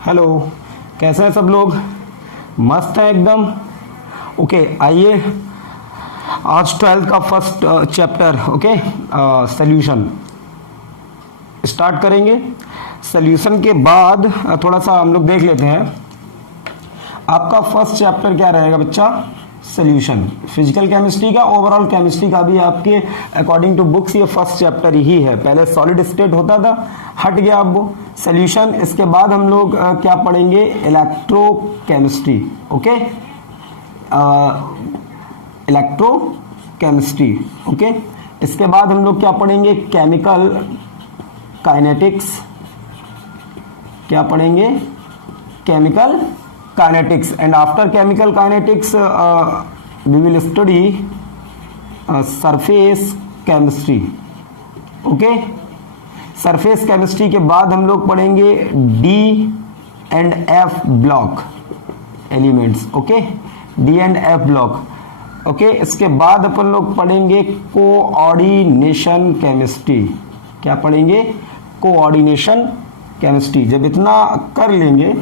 Hello, कैसे हैं सब लोग? मस्त है एकदम। ओके, आइए आज 12th का first chapter okay solution start करेंगे। सॉल्यूशन के बाद थोड़ा सा हम लोग देख लेते हैं आपका फर्स्ट चैप्टर क्या रहेगा बच्चा। सॉल्यूशन फिजिकल केमिस्ट्री का, ओवरऑल केमिस्ट्री का भी आपके अकॉर्डिंग टू बुक्स ये फर्स्ट चैप्टर ही है। पहले सॉलिड स्टेट होता था, हट गया अब वो सॉल्यूशन। इसके बाद हम लोग क्या पढ़ेंगे, इलेक्ट्रोकेमिस्ट्री। Okay, electrochemistry. ओके, इसके बाद हम लोग क्या पढ़ेंगे, केमिकल काइनेटिक्स। क्या पढ़ेंगे, chemical kinetics. And after chemical kinetics we will study surface chemistry. Okay, surface chemistry के बाद हम लोग पढ़ेंगे D and F block elements. Okay, D and F block. Okay, इसके बाद अपन लोग पढ़ेंगे कोऑर्डिनेशन केमिस्ट्री। क्या पढ़ेंगे, कोऑर्डिनेशन केमिस्ट्री। जब इतना कर लेंगे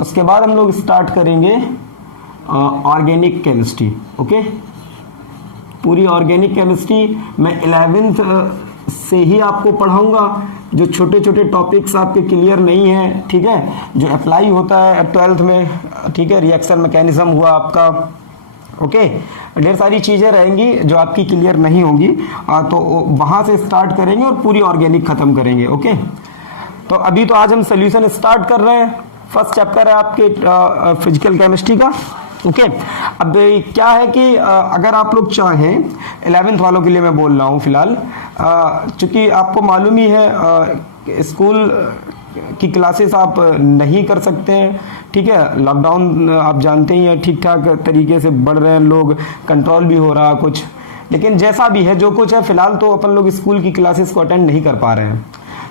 उसके बाद हम लोग स्टार्ट करेंगे ऑर्गेनिक केमिस्ट्री। ओके, पूरी ऑर्गेनिक केमिस्ट्री मैं 11th से ही आपको पढ़ाऊंगा। जो छोटे छोटे टॉपिक्स आपके क्लियर नहीं है, ठीक है, जो अप्लाई होता है 12th में, ठीक है, रिएक्शन मैकेनिज्म हुआ आपका। ओके, ढेर सारी चीज़ें रहेंगी जो आपकी क्लियर नहीं होंगी, तो वहाँ से स्टार्ट करेंगे और पूरी ऑर्गेनिक ख़त्म करेंगे। ओके, तो अभी तो आज हम सोल्यूशन स्टार्ट कर रहे हैं। फर्स्ट चैप्टर है आपके फिजिकल केमिस्ट्री का। ओके, अब क्या है कि अगर आप लोग चाहें, 11th वालों के लिए मैं बोल रहा हूँ फिलहाल, चूँकि आपको मालूम ही है स्कूल की क्लासेस आप नहीं कर सकते हैं, ठीक है, लॉकडाउन आप जानते ही हैं, ठीक ठाक तरीके से बढ़ रहे हैं लोग, कंट्रोल भी हो रहा कुछ। लेकिन जैसा भी है, जो कुछ है, फिलहाल तो अपन लोग स्कूल की क्लासेस को अटेंड नहीं कर पा रहे हैं।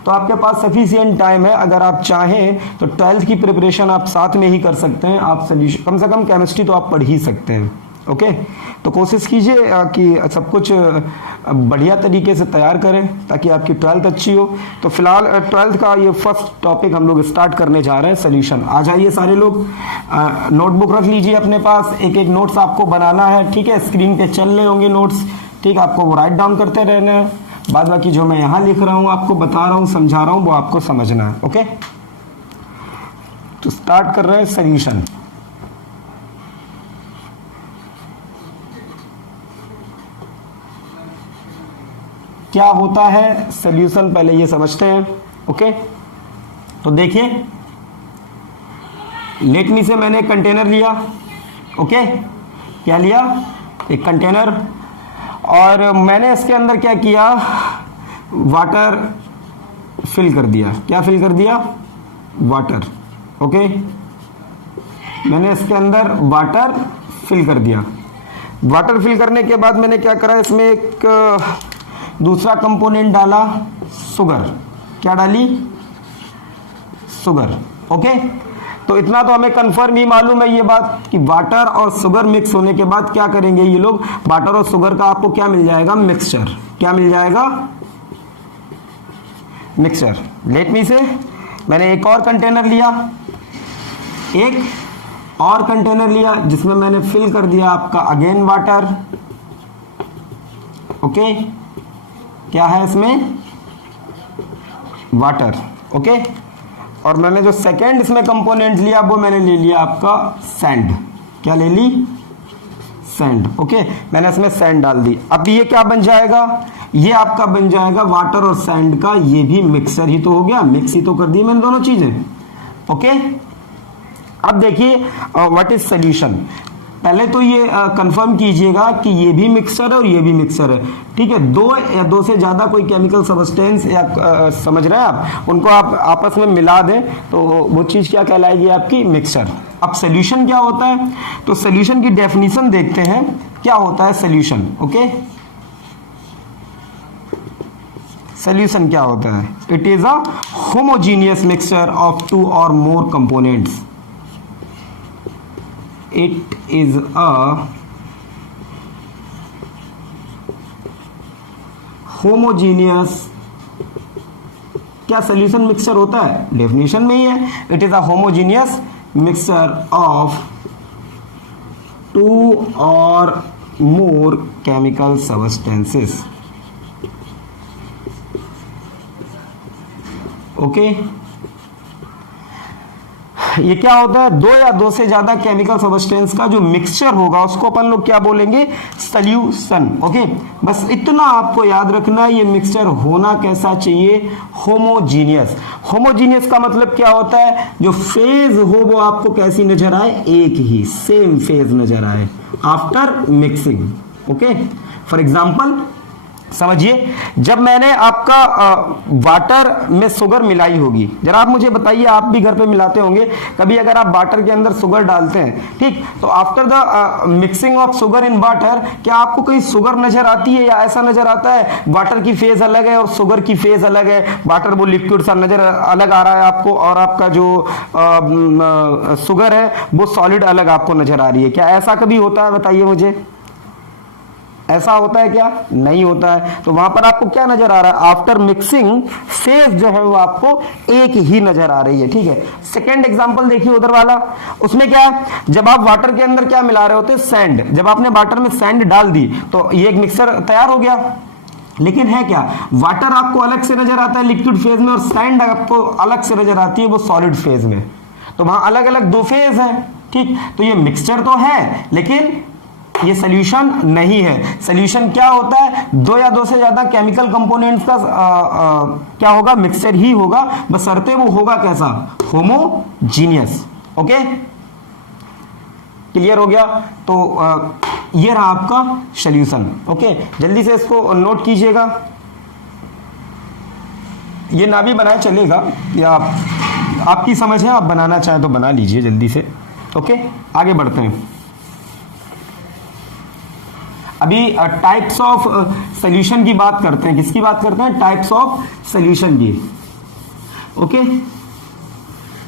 तो आपके पास सफिशिएंट टाइम है, अगर आप चाहें तो 12th की प्रिपरेशन आप साथ में ही कर सकते हैं। आप कम से कम केमिस्ट्री तो आप पढ़ ही सकते हैं। ओके, तो कोशिश कीजिए कि सब कुछ बढ़िया तरीके से तैयार करें ताकि आपकी 12th अच्छी हो। तो फिलहाल 12th का ये फर्स्ट टॉपिक हम लोग स्टार्ट करने जा रहे हैं, सॉल्यूशन। आ जाइए सारे लोग, नोटबुक रख लीजिए अपने पास, एक एक नोट्स आपको बनाना है, ठीक है, स्क्रीन पे चल रहे होंगे नोट्स, ठीक, आपको वो राइट डाउन करते रहना है। बाद बाकी जो मैं यहाँ लिख रहा हूँ, आपको बता रहा हूँ, समझा रहा हूँ, वो आपको समझना है। ओके, तो स्टार्ट कर रहे हैं सॉल्यूशन। क्या होता है सॉल्यूशन, पहले ये समझते हैं। ओके, तो देखिए, लेट मी से मैंने एक कंटेनर लिया। ओके, क्या लिया, एक कंटेनर, और मैंने इसके अंदर क्या किया, वाटर फिल कर दिया। क्या फिल कर दिया, वाटर। ओके, मैंने इसके अंदर वाटर फिल कर दिया। वाटर फिल करने के बाद मैंने क्या करा, इसमें एक दूसरा कंपोनेंट डाला, शुगर। क्या डाली, शुगर। ओके, तो इतना तो हमें कंफर्म ही मालूम है ये बात कि वाटर और शुगर मिक्स होने के बाद क्या करेंगे ये लोग, वाटर और शुगर का आपको क्या मिल जाएगा, मिक्सचर। क्या मिल जाएगा, मिक्सचर। लेट मी से मैंने एक और कंटेनर लिया, एक और कंटेनर लिया जिसमें मैंने फिल कर दिया आपका अगेन वाटर। ओके, क्या है इसमें, वाटर। ओके, और मैंने जो सेकेंड इसमें कंपोनेंट लिया वो मैंने ले लिया आपका सैंड। क्या ले ली, सैंड। ओके, मैंने इसमें सैंड डाल दी। अब ये क्या बन जाएगा, ये आपका बन जाएगा वाटर और सैंड का, ये भी मिक्सर ही तो हो गया, मिक्स ही तो कर दी मैंने दोनों चीजें। ओके, अब देखिए व्हाट इज सॉल्यूशन। पहले तो ये कंफर्म कीजिएगा कि ये भी मिक्सर है और ये भी मिक्सर है, ठीक है। दो या दो से ज्यादा कोई केमिकल सब्सटेंस या समझ रहे हैं आप, उनको आप आपस में मिला दें तो वो चीज क्या कहलाएगी, आपकी मिक्सर। अब सॉल्यूशन क्या होता है, तो सॉल्यूशन की डेफिनेशन देखते हैं, क्या होता है सॉल्यूशन। ओके, सॉल्यूशन क्या होता है, it is a homogeneous mixture of two or more components. It is a homogeneous क्या सोल्यूशन मिक्सचर होता है? डेफिनेशन में ही है, it is a homogeneous mixture of 2 or more chemical substances. Okay ये क्या होता है? 2 या 2 से ज्यादा केमिकल सब्सटेंस का जो मिक्सचर होगा उसको अपन लोग क्या बोलेंगे? सॉल्यूशन। ओके, बस इतना आपको याद रखना है, ये मिक्सचर होना कैसा चाहिए? होमोजीनियस। होमोजीनियस का मतलब क्या होता है? जो फेज हो वो आपको कैसी नजर आए? एक ही सेम फेज नजर आए after mixing. Okay, for example समझिए, जब मैंने आपका वाटर में शुगर मिलाई होगी, जरा आप मुझे बताइए, आप भी घर पे मिलाते होंगे कभी, अगर आप वाटर के अंदर शुगर डालते हैं, ठीक, तो after the mixing of sugar in water, क्या आपको कहीं शुगर नजर आती है या ऐसा नजर आता है वाटर की फेज अलग है और शुगर की फेज अलग है? वाटर वो लिक्विड सा नजर अलग आ रहा है आपको, और आपका जो शुगर है वो सॉलिड अलग आपको नजर आ रही है। क्या ऐसा कभी होता है? बताइए मुझे, ऐसा होता है क्या? नहीं होता है। तो वहां पर आपको क्या नजर आ रहा है? आफ्टर मिक्सिंग फेज जो है वो आपको एक ही नजर आ रही है। ठीक है, सेकेंड एग्जांपल देखिए उधर वाला, उसमें क्या है? जब आप वाटर के अंदर क्या मिला रहे होते? सैंड। जब आपने वाटर में सैंड डाल दी तो ये एक मिक्सर तैयार हो गया, लेकिन है क्या? वाटर आपको अलग से नजर आता है लिक्विड फेज में, और सैंड आपको अलग से नजर आती है वो सॉलिड फेज में। तो वहां अलग अलग 2 फेज है। ठीक, तो ये मिक्सचर तो है लेकिन ये सोल्यूशन नहीं है। सोल्यूशन क्या होता है? 2 या 2 से ज्यादा केमिकल कंपोनेंट्स का क्या होगा? मिक्सचर ही होगा, बशर्ते वो होगा कैसा? होमोजीनियस। ओके, क्लियर हो गया? तो ये रहा आपका सोल्यूशन। ओके, जल्दी से इसको नोट कीजिएगा, ये ना भी बनाए चलेगा, या आपकी समझ है, आप बनाना चाहें तो बना लीजिए जल्दी से। ओके, आगे बढ़ते हैं। अभी टाइप्स ऑफ सॉल्यूशन की बात करते हैं। किसकी बात करते हैं? टाइप्स ऑफ सॉल्यूशन की। ओके,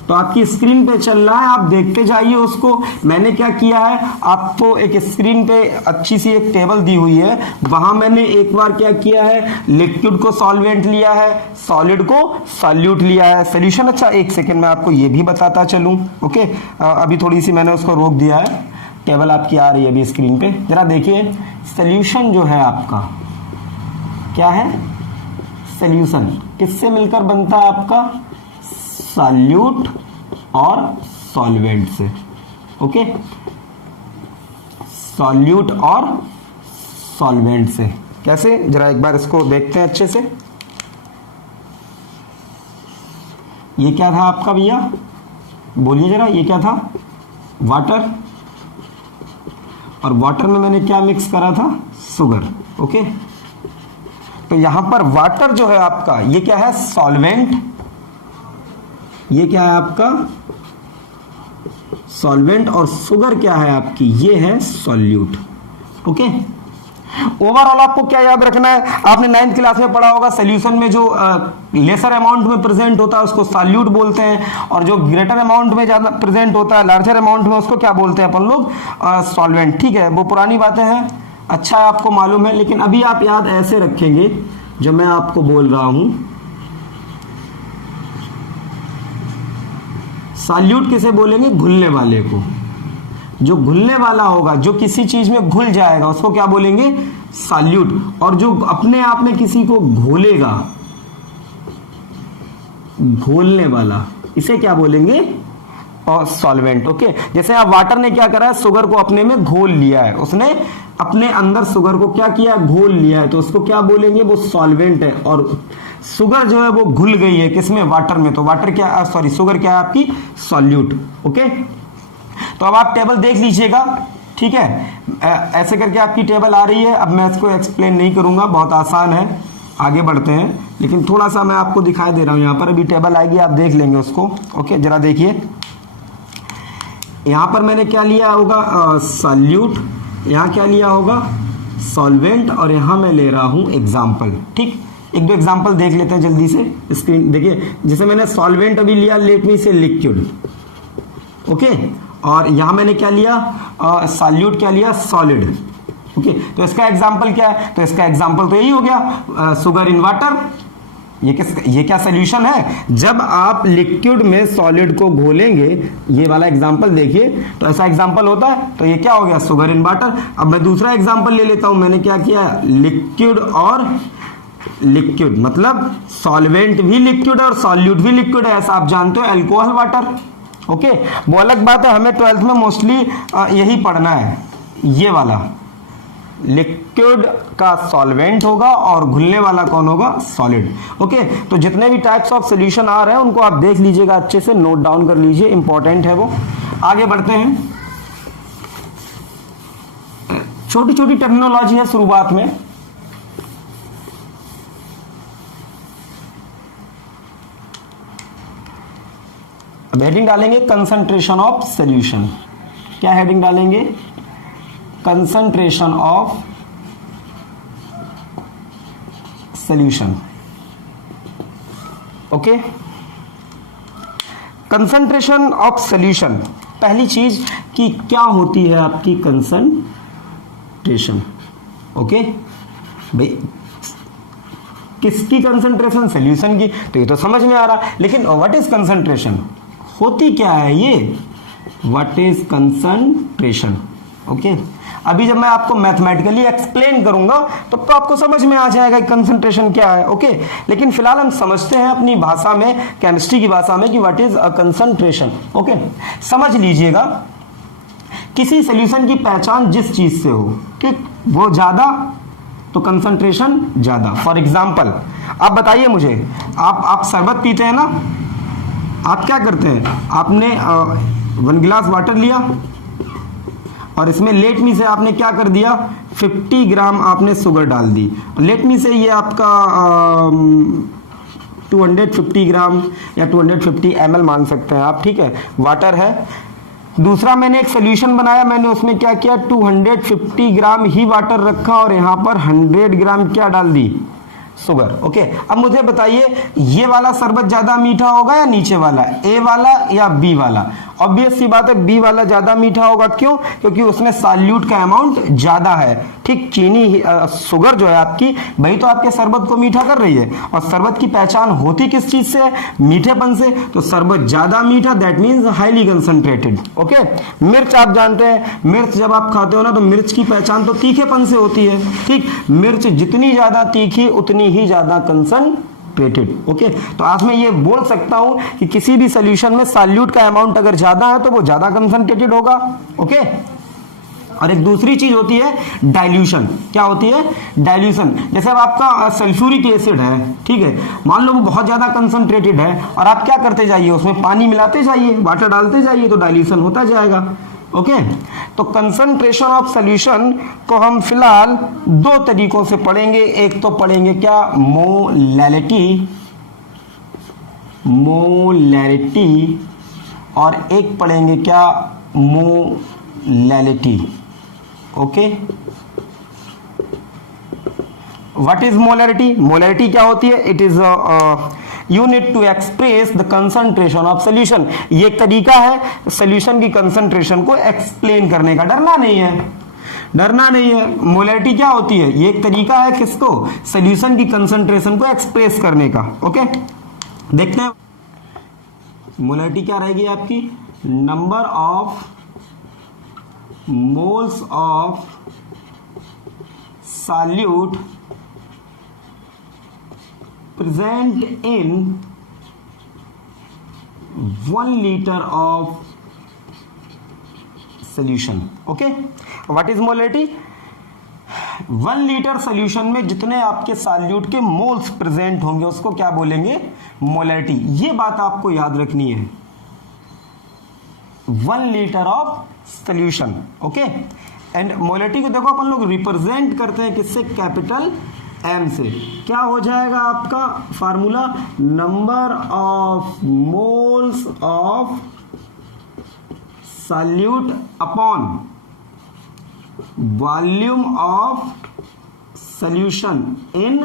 तो आपकी स्क्रीन पे चल रहा है, आप देखते जाइए उसको। मैंने क्या किया है, आपको एक स्क्रीन पे अच्छी सी एक टेबल दी हुई है, वहां मैंने एक बार क्या किया है? लिक्विड को सॉल्वेंट लिया है, सॉलिड को सॉल्यूट लिया है, सॉल्यूशन। अच्छा, एक सेकेंड में आपको ये भी बताता चलूं। ओके, अभी थोड़ी सी मैंने उसको रोक दिया है, टेबल आपकी आ रही है अभी स्क्रीन पे, जरा देखिए। सॉल्यूशन जो है आपका क्या है? सॉल्यूशन किससे मिलकर बनता है आपका? सॉल्यूट और सॉल्वेंट से। ओके, सॉल्यूट और सॉल्वेंट से। कैसे? जरा एक बार इसको देखते हैं अच्छे से। ये क्या था आपका भैया? बोलिए जरा, ये क्या था? वाटर, और वाटर में मैंने क्या मिक्स करा था? शुगर। ओके, तो यहां पर वाटर जो है आपका, ये क्या है? सॉल्वेंट। ये क्या है आपका? सॉल्वेंट। और शुगर क्या है आपकी? ये है सॉल्यूट। ओके, ओवरऑल आपको क्या याद रखना है? आपने 9th क्लास में पढ़ा होगा, सॉल्यूशन में जो लेसर अमाउंट में प्रेजेंट होता है उसको सॉल्यूट बोलते हैं, और जो ग्रेटर अमाउंट में ज्यादा प्रेजेंट होता है, लार्जर अमाउंट में, उसको क्या बोलते हैं अपन लोग? सॉल्वेंट। ठीक है, वो पुरानी बातें हैं, अच्छा है आपको मालूम है, लेकिन अभी आप याद ऐसे रखेंगे जो मैं आपको बोल रहा हूं। सॉल्यूट किसे बोलेंगे? घुलने वाले को। जो घुलने वाला होगा, जो किसी चीज में घुल जाएगा, उसको क्या बोलेंगे? सॉल्यूट। और जो अपने आप में किसी को घोलेगा, घोलने वाला, इसे क्या बोलेंगे? और सॉल्वेंट। ओके, जैसे आप वाटर ने क्या करा है? शुगर को अपने में घोल लिया है, उसने अपने अंदर शुगर को क्या किया? घोल लिया है, तो उसको क्या बोलेंगे? वो सॉल्वेंट है। और शुगर जो है वो घुल गई है किसमें? वाटर में, तो वाटर क्या, सॉरी, शुगर क्या है आपकी? सॉल्यूट। ओके, तो अब आप टेबल देख लीजिएगा। ठीक है, ऐसे करके आपकी टेबल आ रही है। अब मैं इसको एक्सप्लेन नहीं करूंगा, बहुत आसान है, आगे बढ़ते हैं, लेकिन थोड़ा सा मैं आपको दिखाई दे रहा हूं। यहां पर अभी टेबल आएगी, आप देख लेंगे उसको। ओके, जरा देखिए, यहां पर मैंने क्या लिया होगा? सॉल्यूट। यहां क्या लिया होगा? सॉल्वेंट। और यहां मैं ले रहा हूं एग्जाम्पल। ठीक, 1-2 एग्जाम्पल देख लेते हैं जल्दी से। स्क्रीन देखिए, जैसे मैंने सॉल्वेंट अभी लिया, लेट मी से लिक्विड। ओके, और यहां मैंने क्या लिया? सॉल्यूट क्या लिया? सॉलिड। ओके, तो इसका एग्जाम्पल क्या है? तो इसका एग्जाम्पल तो यही हो गया, शुगर इन वाटर। ये क्या सोल्यूशन है? जब आप लिक्विड में सॉलिड को घोलेंगे, ये वाला एग्जांपल देखिए, तो ऐसा एग्जांपल होता है, तो ये क्या हो गया? Sugar in water. अब मैं दूसरा एग्जांपल ले लेता हूं। मैंने क्या किया? लिक्विड और लिक्विड, मतलब सॉल्वेंट भी लिक्विड है और सॉल्यूट भी लिक्विड है, ऐसा आप जानते हो, अल्कोहल वाटर। ओके, वो अलग बात है, हमें 12th में मोस्टली यही पढ़ना है, ये वाला लिक्विड का सॉल्वेंट होगा और घुलने वाला कौन होगा? सॉलिड। ओके, तो जितने भी टाइप्स ऑफ सॉल्यूशन आ रहे हैं उनको आप देख लीजिएगा, अच्छे से नोट डाउन कर लीजिए, इंपॉर्टेंट है वो। आगे बढ़ते हैं। छोटी छोटी टेक्नोलॉजी है शुरुआत में। अब हेडिंग डालेंगे कंसंट्रेशन ऑफ सॉल्यूशन। क्या हेडिंग डालेंगे? Concentration of solution. Okay, concentration of solution. पहली चीज कि क्या होती है आपकी कंसंट्रेशन। ओके भाई, किसकी कंसंट्रेशन? सॉल्यूशन की। तो ये तो समझ में आ रहा, लेकिन व्हाट इज कंसंट्रेशन? होती क्या है ये? What is concentration? ओके, अभी जब मैं आपको मैथमेटिकली एक्सप्लेन करूंगा तो आपको समझ में आ जाएगा कंसंट्रेशन क्या है। ओके, लेकिन फिलहाल हम समझते हैं अपनी भाषा में, केमिस्ट्री की भाषा में, कि what is a concentration. Okay, समझ लीजिएगा, किसी सॉल्यूशन की पहचान जिस चीज से हो, ठीक, वो ज्यादा तो कंसंट्रेशन ज्यादा। फॉर एग्जाम्पल, आप बताइए मुझे, आप शरबत पीते हैं ना, आप क्या करते हैं? आपने 1 गिलास वाटर लिया और इसमें लेट मी से आपने क्या कर दिया? 50 ग्राम आपने शुगर डाल दी। लेट मी से ये आपका 250 ग्राम या 250 ml मान सकते हैं आप, ठीक है, वाटर है। दूसरा मैंने एक सोल्यूशन बनाया, मैंने उसमें क्या किया? 250 ग्राम ही वाटर रखा और यहाँ पर 100 ग्राम क्या डाल दी? शुगर। ओके, अब मुझे बताइए, ये वाला शरबत ज्यादा मीठा होगा या नीचे वाला, ए वाला या बी वाला? ऑब्वियस सी बात है, बी वाला ज्यादा मीठा होगा। क्यों? क्योंकि उसमें सॉल्यूट का अमाउंट ज्यादा है। ठीक, चीनी शुगर जो है आपकी, वही तो आपके शरबत को मीठा कर रही है, और शरबत की पहचान होती किस चीज से? मीठेपन से। तो शरबत ज्यादा मीठा, that means highly concentrated. Okay, मिर्च आप जानते हैं, मिर्च जब आप खाते हो ना, तो मिर्च की पहचान तो तीखेपन से होती है। ठीक, मिर्च जितनी ज्यादा तीखी उतनी ही ज्यादा कंसंट्रेटेड। ओके, तो आज मैं ये बोल सकता हूं कि किसी भी सॉल्यूशन में सॉल्यूट का अमाउंट अगर ज्यादा है तो वो ज्यादा कंसंट्रेटेड होगा। ओके, और एक दूसरी चीज होती है डाइल्यूशन। क्या होती है? डाइल्यूशन। जैसे अब आपका सल्फ्यूरिक एसिड है, ठीक है, मान लो वो बहुत ज्यादा कंसंट्रेटेड है और आप क्या करते जाइए? उसमें पानी मिलाते जाइए, वाटर डालते जाइए, तो डाइल्यूशन होता जाएगा। ओके, तो कंसंट्रेशन ऑफ सॉल्यूशन को हम फिलहाल 2 तरीकों से पढ़ेंगे। एक तो पढ़ेंगे क्या? मोलैलिटी, और एक पढ़ेंगे क्या? Molality. Okay, what is molality? Molality क्या होती है? It is unit to express the concentration of solution. ये एक तरीका है सोल्यूशन की कंसंट्रेशन को एक्सप्लेन करने का। डरना नहीं है, डरना नहीं है। मोलैलिटी क्या होती है? ये एक तरीका है किसको? सोल्यूशन की कंसंट्रेशन को एक्सप्रेस करने का। ओके, देखते हैं मोलैलिटी क्या रहेगी आपकी? Number of moles of solute present in 1 liter of solution. Okay, what is molarity? 1 litre solution में जितने आपके सॉल्यूट के मोल्स प्रेजेंट होंगे उसको क्या बोलेंगे? मोलैरिटी। ये बात आपको याद रखनी है, 1 litre of solution. Okay, and molarity को देखो अपन लोग रिप्रेजेंट करते हैं किससे? कैपिटल M से। क्या हो जाएगा आपका formula? Number of moles of solute upon volume of solution in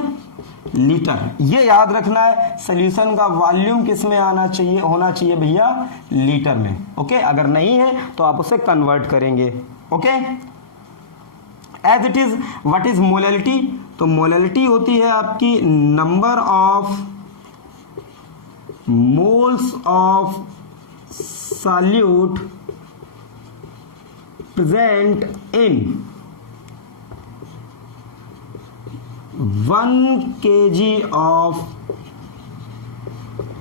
litre. ये याद रखना है, सॉल्यूशन का वॉल्यूम किस में आना चाहिए? होना चाहिए भैया लीटर में। ओके, अगर नहीं है तो आप उसे कन्वर्ट करेंगे। Okay, as it is what is molality? तो मोलैलिटी होती है आपकी number of moles of solute present in 1 kg of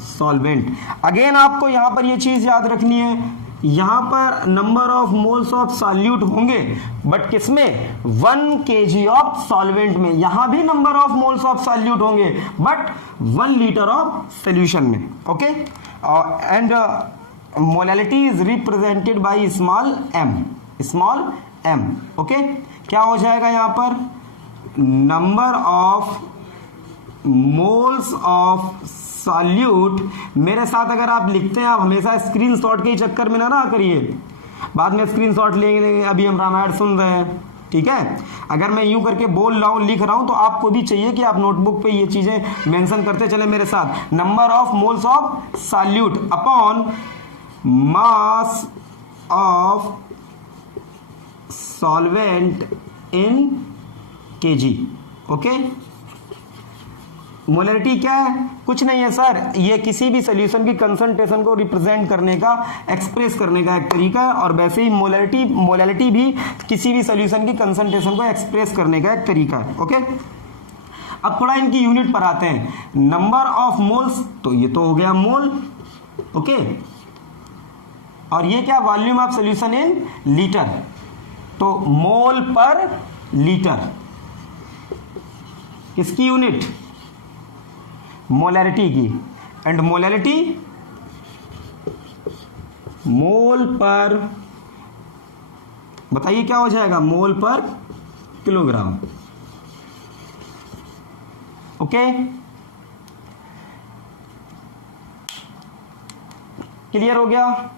solvent. Again आपको यहां पर ये चीज याद रखनी है, यहां पर number of moles of solute होंगे, बट किसमें? 1 kg ऑफ सॉल्वेंट में। यहां भी number of moles of solute होंगे, बट 1 लीटर ऑफ सोल्यूशन में। Okay, and molality is represented by small m। Okay, क्या हो जाएगा यहां पर? Number of moles of solute. मेरे साथ अगर आप लिखते हैं, आप हमेशा स्क्रीनशॉट के ही चक्कर में ना करिए, बाद में स्क्रीनशॉट लेंगे। अभी हम रामायण सुन रहे हैं, ठीक है? अगर मैं यूं करके बोल रहा हूं, लिख रहा हूं, तो आपको भी चाहिए कि आप नोटबुक पे ये चीजें मेंशन करते चले मेरे साथ। Number of moles of solute upon mass of solvent in kg। Okay, molarity क्या है? कुछ नहीं है सर, ये किसी भी सोल्यूशन की कंसंट्रेशन को रिप्रेजेंट करने का, एक्सप्रेस करने का एक तरीका है, और वैसे ही मोलैलिटी भी किसी भी सोल्यूशन की कंसंट्रेशन को एक्सप्रेस करने का एक तरीका है। ओके, अब थोड़ा इनकी यूनिट पर आते हैं। नंबर ऑफ मोल्स, तो ये तो हो गया मोल। ओके, और ये क्या? Volume of solution in litre, तो मोल पर लीटर किसकी यूनिट? मोलैरिटी की। एंड मोलैलिटी मोल पर, बताइए क्या हो जाएगा? मोल पर किलोग्राम। ओके, क्लियर हो गया?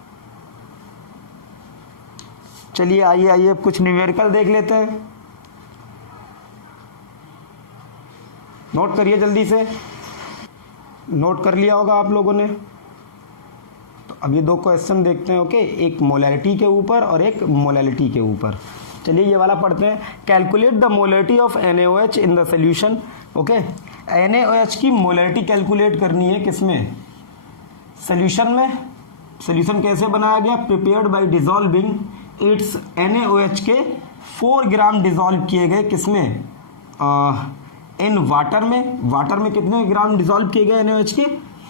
चलिए आइए अब कुछ न्यूमेरिकल देख लेते हैं। नोट करिए, जल्दी से नोट कर लिया होगा आप लोगों ने। तो अब ये 2 क्वेश्चन देखते हैं। ओके, एक मोलैरिटी के ऊपर और एक मोलैलिटी के ऊपर। चलिए ये वाला पढ़ते हैं। Calculate the molarity of NaOH in the solution. Okay, NaOH की मोलैरिटी कैलकुलेट करनी है किसमें? सोल्यूशन में। सोल्यूशन कैसे बनाया गया? Prepared by dissolving it's NaOH के 4 ग्राम डिसॉल्व किए गए किसमें? इन वाटर में। वाटर में कितने ग्राम डिसॉल्व किए गए NaOH के?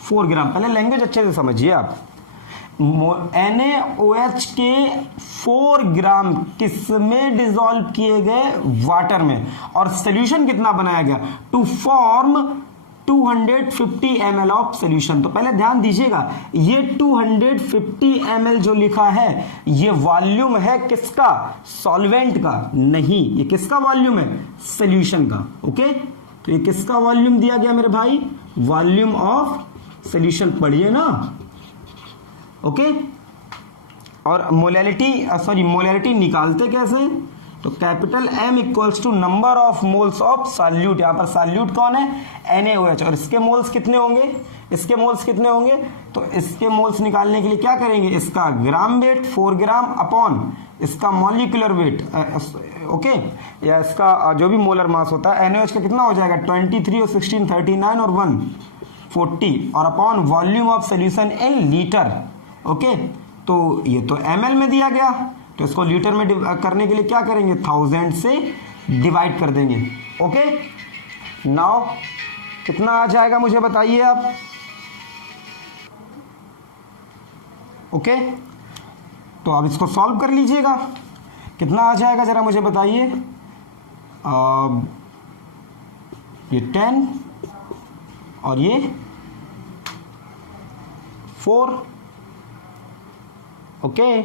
4 ग्राम। पहले लैंग्वेज अच्छे से समझिए आप। NaOH के 4 ग्राम किसमें डिसॉल्व किए गए? वाटर में। और सोल्यूशन कितना बनाया गया? To form 250 ml of solution. तो पहले ध्यान दीजिएगा, ये 250 ml जो लिखा है, ये वॉल्यूम है किसका? सॉल्वेंट का नहीं, ये किसका वॉल्यूम है? सोल्यूशन का। ओके, तो ये किसका वॉल्यूम दिया गया मेरे भाई? Volume of solution. पढ़िए ना। ओके, और मोलैलिटी निकालते कैसे? तो capital M equals to number of moles of solute. यहां पर सॉल्यूट कौन है? NaOH। और इसके मोल्स कितने होंगे? तो इसके मोल्स निकालने के लिए क्या करेंगे? इसका ग्राम वेट 4 ग्राम अपॉन इसका मॉलिक्यूलर वेट, ओके, या इसका जो भी मोलर मास होता है NaOH का कितना हो जाएगा? 23 और 16 39 और 1 40, और upon volume of solution in litre. Okay, तो ये तो ml में दिया गया, तो इसको लीटर में करने के लिए क्या करेंगे? 1000 से डिवाइड कर देंगे। ओके, नाउ कितना आ जाएगा मुझे बताइए आप। ओके, तो अब इसको सॉल्व कर लीजिएगा, कितना आ जाएगा जरा मुझे बताइए। ये 10 और ये 4। ओके,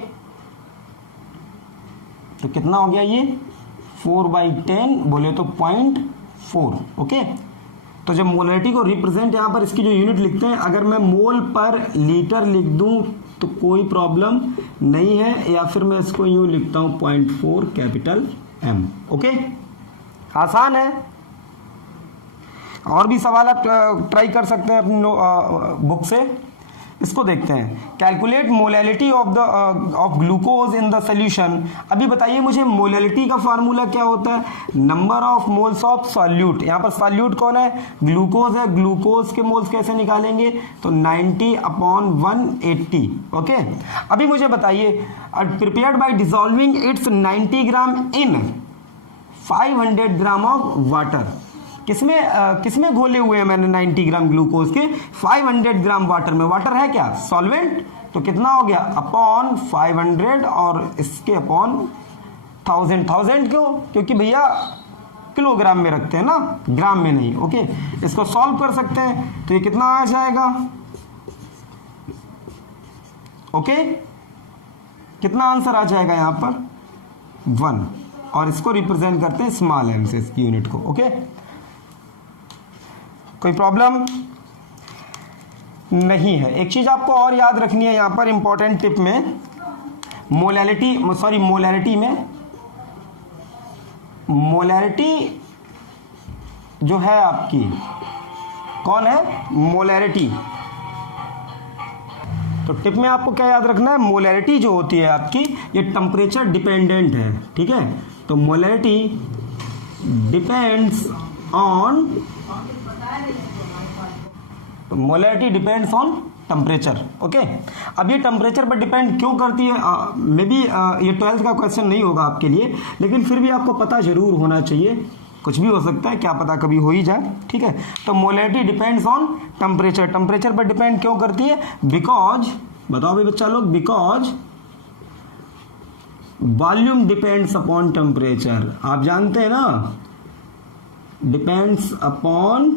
तो कितना हो गया ये? 4/10 बोले तो 0.4। ओके, तो जब मोलैरिटी को रिप्रेजेंट यहां पर इसकी जो यूनिट लिखते हैं, अगर मैं मोल पर लीटर लिख दूं तो कोई प्रॉब्लम नहीं है, या फिर मैं इसको यूं लिखता हूं 0.4 कैपिटल M। ओके, आसान है। और भी सवाल आप ट्राई कर सकते हैं अपनी बुक से। इसको देखते हैं, calculate molality of the of glucose in the solution. अभी बताइए मुझे मोलैलिटी का फार्मूला क्या होता है, number of moles of solute. यहाँ पर सॉल्यूट कौन है, ग्लूकोज है, ग्लूकोज के मोल्स कैसे निकालेंगे, तो 90/180। ओके, अभी मुझे बताइए prepared by dissolving it's 90 gram in 500 gram of water. किसमें घोले हुए हैं मैंने 90 ग्राम ग्लूकोज के 500 ग्राम वाटर में। वाटर है क्या, सॉल्वेंट, तो कितना हो गया अपॉन 500 और इसके अपॉन 1000 क्यों, क्योंकि भैया किलोग्राम में रखते हैं ना, ग्राम में नहीं। ओके, इसको सॉल्व कर सकते हैं, तो ये कितना आ जाएगा, ओके, कितना आंसर आ जाएगा यहाँ पर 1, और इसको रिप्रेजेंट करते हैं स्मॉल m से इसकी यूनिट को। ओके, कोई प्रॉब्लम नहीं है। एक चीज आपको और याद रखनी है यहाँ पर इंपॉर्टेंट टिप में, मोलैलिटी में मोलैरिटी जो है आपकी, कौन है, मोलैरिटी। तो टिप में आपको क्या याद रखना है, मोलैरिटी जो होती है आपकी ये टेम्परेचर डिपेंडेंट है, ठीक है। तो molarity depends on temperature. Okay, अब ये टेम्परेचर पर डिपेंड क्यों करती है, मे बी ये 12th का क्वेश्चन नहीं होगा आपके लिए, लेकिन फिर भी आपको पता जरूर होना चाहिए, कुछ भी हो सकता है, क्या पता कभी हो ही जाए, ठीक है। तो molarity depends on temperature, temperature पर डिपेंड क्यों करती है, बिकॉज, बताओ भाई बच्चा लोग, because volume depends upon temperature. आप जानते हैं ना, डिपेंड्स अपॉन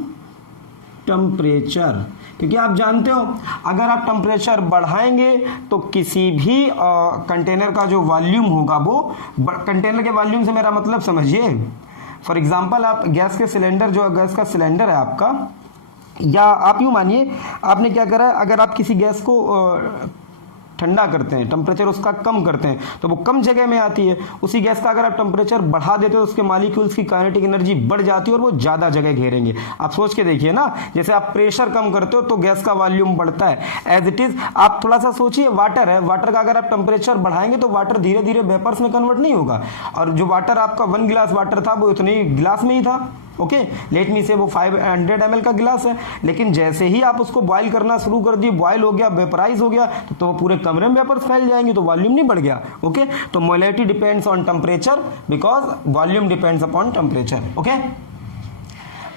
टेम्परेचर, क्योंकि आप जानते हो अगर आप टेम्परेचर बढ़ाएंगे तो किसी भी कंटेनर का जो वॉल्यूम होगा वो, कंटेनर के वॉल्यूम से मेरा मतलब समझिए, फॉर एग्जांपल आप गैस के सिलेंडर, जो गैस का सिलेंडर है आपका, या आप यूँ मानिए आपने क्या करा है, अगर आप किसी गैस को ठंडा करते हैं, टेम्परेचर उसका कम करते हैं, तो वो कम जगह में आती है। उसी गैस का अगर आप टेम्परेचर बढ़ा देते हो, उसके मॉलिक्यूल्स की काइनेटिक एनर्जी बढ़ जाती है और वो ज़्यादा जगह घेरेंगे। आप सोच के देखिए ना, जैसे आप प्रेशर कम करते हो तो गैस का वॉल्यूम बढ़ता है, एज इट इज़ आप थोड़ा सा सोचिए, वाटर है, वाटर का अगर आप टेम्परेचर बढ़ाएंगे तो वाटर धीरे धीरे वेपर्स में कन्वर्ट नहीं होगा, और जो वाटर आपका 1 गिलास वाटर था वो इतने गिलास में ही था। ओके, लेट मी से वो 500 ml का गिलास है, लेकिन जैसे ही आप उसको बॉयल करना शुरू कर दिए, बॉयल हो गया, वेपराइज हो गया, तो पूरे कमरे में वेपर्स फैल जाएंगे, तो वॉल्यूम नहीं बढ़ गया। ओके, तो molarity depends on temperature because volume depends upon temperature. Okay,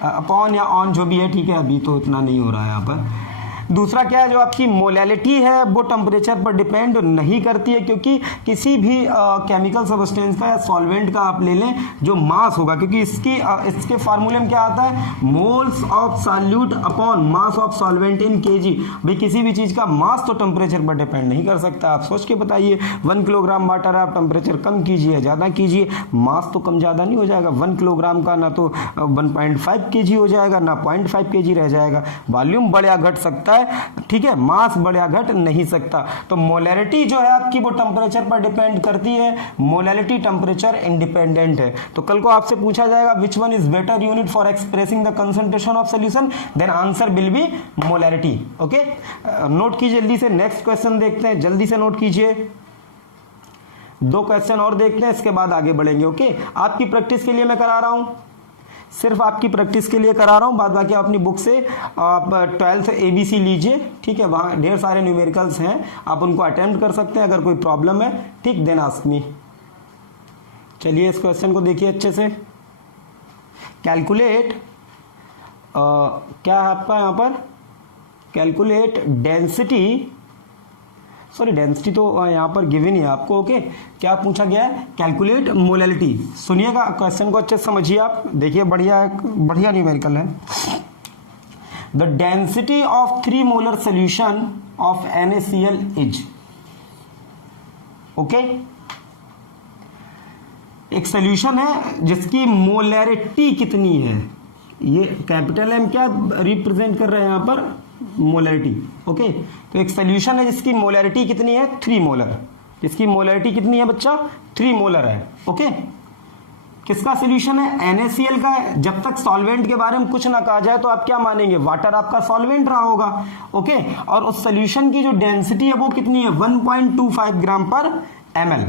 upon या ऑन जो भी है, ठीक है, अभी तो इतना नहीं हो रहा है यहाँ पर। दूसरा क्या है, जो आपकी मोलैलिटी है वो टेम्परेचर पर डिपेंड नहीं करती है, क्योंकि किसी भी केमिकल सब्सटेंस का या सॉल्वेंट का आप ले लें, जो मास होगा, क्योंकि इसके फार्मूले में क्या आता है, moles of solute upon mass of solvent in KG. भाई किसी भी चीज़ का मास तो टेम्परेचर पर डिपेंड नहीं कर सकता। आप सोच के बताइए, 1 किलोग्राम वाटर है, आप टेम्परेचर कम कीजिए, ज़्यादा कीजिए, मास तो कम ज़्यादा नहीं हो जाएगा। 1 किलोग्राम का ना तो 1.5 kg हो जाएगा, ना 0.5 kg रह जाएगा। वॉल्यूम बढ़ या घट सकता है, ठीक है, मास बढ़ या घट नहीं सकता। तो मोलैरिटी जो है आपकी वो टेम्परेचर पर डिपेंड करती है, मोलैलिटी टेम्परेचर इंडिपेंडेंट है। तो कल को आपसे पूछा जाएगा which one is better unit for expressing the concentration of solution, then answer will be molarity. Okay, note कीजिए जल्दी से, नेक्स्ट क्वेश्चन देखते हैं, जल्दी से नोट कीजिए, 2 क्वेश्चन और देखते हैं, इसके बाद आगे बढ़ेंगे। ओके, आपकी प्रैक्टिस के लिए मैं करा रहा हूं, सिर्फ आपकी प्रैक्टिस के लिए करा रहा हूँ, बाद बाकी अपनी बुक से आप 12th ABC लीजिए, ठीक है, वहाँ ढेर सारे न्यूमेरिकल्स हैं, आप उनको अटेम्प्ट कर सकते हैं। अगर कोई प्रॉब्लम है, ठीक, देन आस्क मी। चलिए इस क्वेश्चन को देखिए अच्छे से। कैलकुलेट, क्या है आपका यहाँ पर, कैलकुलेट डेंसिटी, सॉरी डेंसिटी तो यहाँ पर गिवन ही है आपको। ओके, क्या पूछा गया है, कैलकुलेट मोलैलिटी। सुनिएगा क्वेश्चन को अच्छे से समझिए आप, देखिए बढ़िया न्यूमेरिकल है। The density of 3 molar solution of NaCl is, okay, एक सोल्यूशन है जिसकी मोलैरिटी कितनी है, ये कैपिटल M क्या रिप्रेजेंट कर रहे हैं यहाँ पर, मोलैरिटी। ओके, तो एक सोल्यूशन है जिसकी मोलैरिटी कितनी है, 3 मोलर। इसकी मोलैरिटी कितनी है बच्चा, 3 मोलर है। ओके, किसका सोल्यूशन है? NaCl का है। जब तक सॉल्वेंट के बारे में कुछ ना कहा जाए तो आप क्या मानेंगे? वाटर आपका सॉल्वेंट रहा होगा। ओके, और उस सोल्यूशन की जो डेंसिटी है वो कितनी है? 1.25 ग्राम पर ml।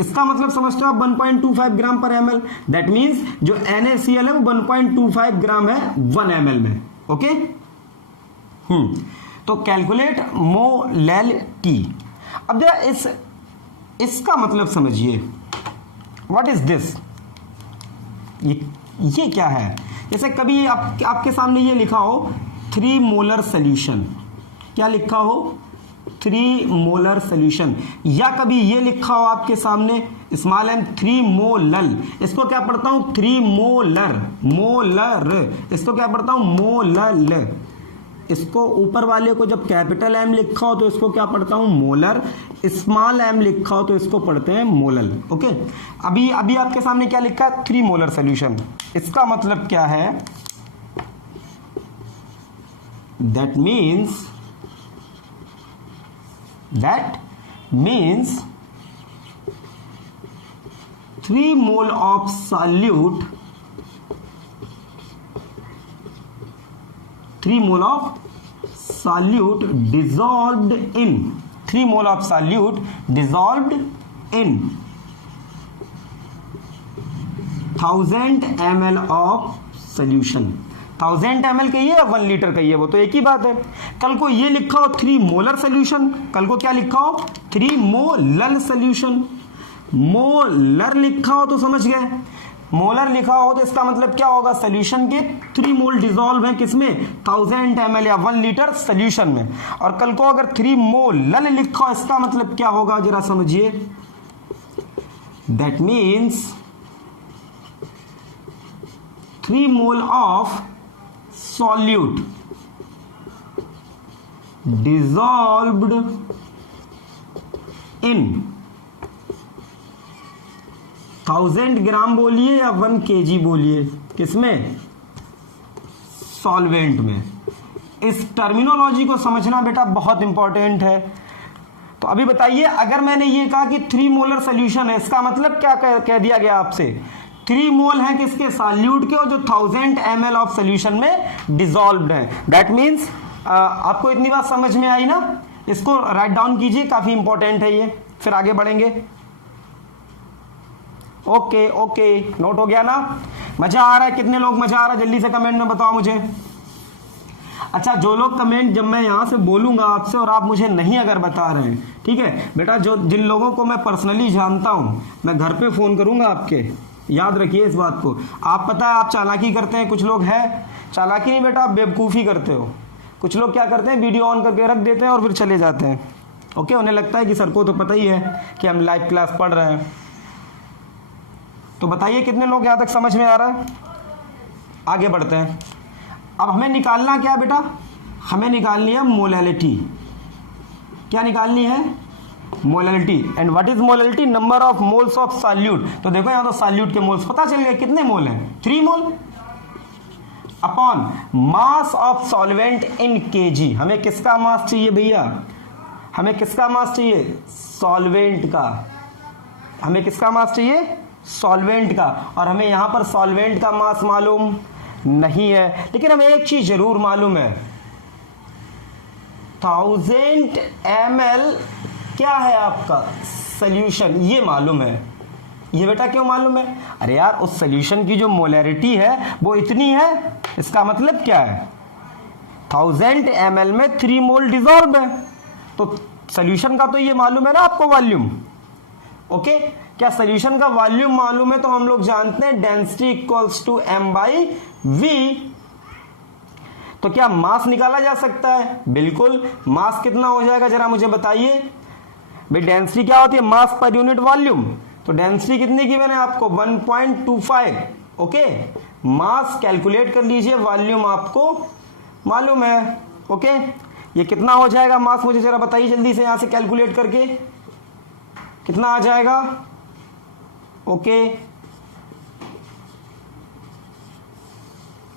इसका मतलब समझते हो आप 1.25 ग्राम पर ml। दैट मीन्स जो NaCl है वो 1.25 ग्राम है 1 ml में। ओके, तो कैलकुलेट मोलैलिटी। अब जरा इसका मतलब समझिए, व्हाट इज दिस? ये क्या है? जैसे कभी आपके सामने ये लिखा हो 3 मोलर सोल्यूशन, क्या लिखा हो? 3 मोलर सोल्यूशन, या कभी ये लिखा हो आपके सामने स्मॉल m 3 मोलल, इसको क्या पढ़ता हूं? 3 मोलर, मोलर, इसको क्या पढ़ता हूं? मोलल। इसको ऊपर वाले को जब कैपिटल M लिखा हो तो इसको क्या पढ़ता हूं? मोलर। स्मॉल m लिखा हो तो इसको पढ़ते हैं मोलल। ओके, अभी आपके सामने क्या लिखा है? 3 मोलर सोल्यूशन। इसका मतलब क्या है? That means 3 mole of solute, 3 mole of solute dissolved in 3 mole of solute dissolved in 1000 ml of solution. 1000 ml कहिए या 1 लीटर कहिए, वो तो एक ही बात है। कल को ये लिखा हो 3 मोलर सोल्यूशन, कल को क्या लिखा हो? 3 मोलल सोल्यूशन। मोलर लिखा हो तो समझ गए, मोलर लिखा हो तो इसका मतलब क्या होगा? सोल्यूशन के 3 मोल डिसॉल्व है किसमें? 1000 ml या 1 लीटर सोल्यूशन में। और कल को अगर 3 मोलल लिखा हो, इसका मतलब क्या होगा? जरा समझिए, that means 3 mole of solute dissolved in 1000 ग्राम बोलिए या 1 kg बोलिए, किसमें? सॉल्वेंट में। इस टर्मिनोलॉजी को समझना बेटा बहुत इंपॉर्टेंट है। तो अभी बताइए, अगर मैंने ये कहा कि 3 मोलर सोल्यूशन है, इसका मतलब क्या कह दिया गया आपसे? 3 मोल है किसके? सॉल्यूट के, और जो 1000 ml ऑफ सोल्यूशन में डिसॉल्व्ड है। दैट मीन्स आपको इतनी बात समझ में आई ना? इसको राइट डाउन कीजिए, काफी इंपॉर्टेंट है ये, फिर आगे बढ़ेंगे। ओके, नोट हो गया ना? मजा आ रहा है? कितने लोग मजा आ रहा है? जल्दी से कमेंट में बताओ मुझे। अच्छा, जो लोग कमेंट, जब मैं यहां से बोलूंगा आपसे और आप मुझे नहीं अगर बता रहे हैं, ठीक है बेटा, जिन लोगों को मैं पर्सनली जानता हूं, मैं घर पे फोन करूंगा आपके, याद रखिए इस बात को। आप पता है आप चालाकी करते हैं, कुछ लोग हैं, चालाकी नहीं बेटा, आप बेवकूफ़ी करते हो। कुछ लोग क्या करते हैं, वीडियो ऑन करके रख देते हैं और फिर चले जाते हैं। ओके, उन्हें लगता है कि सर को तो पता ही है कि हम लाइव क्लास पढ़ रहे हैं। तो बताइए कितने लोग यहाँ तक समझ में आ रहा है? आगे बढ़ते हैं। अब हमें निकालना क्या है बेटा? हमें निकालनी है मोलैलिटी। क्या निकालनी है? Molality. And what is molality? Number of moles of solute. तो देखो यहाँ तो सॉल्यूट के मोल्स पता चल गए, कितने मोल हैं? 3 mole upon mass of solvent in KG. हमें किसका मास चाहिए भैया? हमें किसका मास चाहिए? सॉल्वेंट का। हमें किसका मास चाहिए? सॉल्वेंट का। और हमें यहां पर सॉल्वेंट का मास मालूम नहीं है, लेकिन हमें एक चीज जरूर मालूम है, 1000 ml क्या है आपका? सोल्यूशन, ये मालूम है। ये बेटा क्यों मालूम है? अरे यार, उस सोल्यूशन की जो मोलैरिटी है वो इतनी है। इसका मतलब क्या है? 1000 ml में 3 मोल डिसॉल्व है। तो सोल्यूशन का तो ये मालूम है ना आपको, वॉल्यूम। ओके, क्या सोल्यूशन का वॉल्यूम मालूम है? तो हम लोग जानते हैं डेंसिटी इक्वल्स टू m/v। तो क्या मास निकाला जा सकता है? बिल्कुल। मास कितना हो जाएगा जरा मुझे बताइए भाई। डेंसिटी क्या होती है? मास पर यूनिट वॉल्यूम। तो डेंसिटी कितनी गिवन है आपको? 1.25। ओके, मास कैलकुलेट कर लीजिए, वॉल्यूम आपको मालूम है। ओके, ये कितना हो जाएगा मास? मुझे जरा बताइए जल्दी से, यहां से कैलकुलेट करके कितना आ जाएगा? ओके,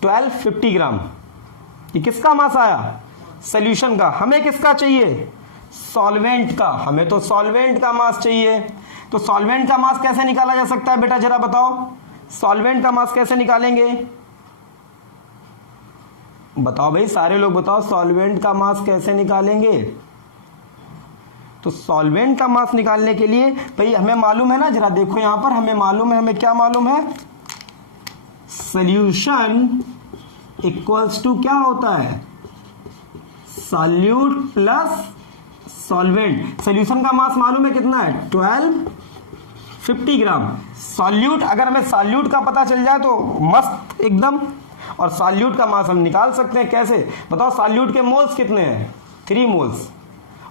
1250 ग्राम। ये किसका मास आया? सोल्यूशन का। हमें किसका चाहिए? सॉल्वेंट का। हमें तो सॉल्वेंट का मास चाहिए। तो सॉल्वेंट का मास कैसे निकाला जा सकता है बेटा, जरा बताओ, सॉल्वेंट का मास कैसे निकालेंगे? बताओ भाई, सारे लोग बताओ, सॉल्वेंट का मास कैसे निकालेंगे? तो सॉल्वेंट का मास निकालने के लिए भाई हमें मालूम है ना, जरा देखो यहां पर, हमें मालूम है, हमें क्या मालूम है, सॉल्यूशन इक्वल्स टू क्या होता है, सॉल्यूट प्लस सॉल्वेंट। सॉल्यूशन का मास मालूम है कितना है, 1250 ग्राम। सॉल्यूट, अगर हमें सॉल्यूट का पता चल जाए तो मस्त एकदम, और सॉल्यूट का मास हम निकाल सकते हैं। कैसे बताओ, सॉल्यूट के मोल्स कितने हैं, 3 मोल्स,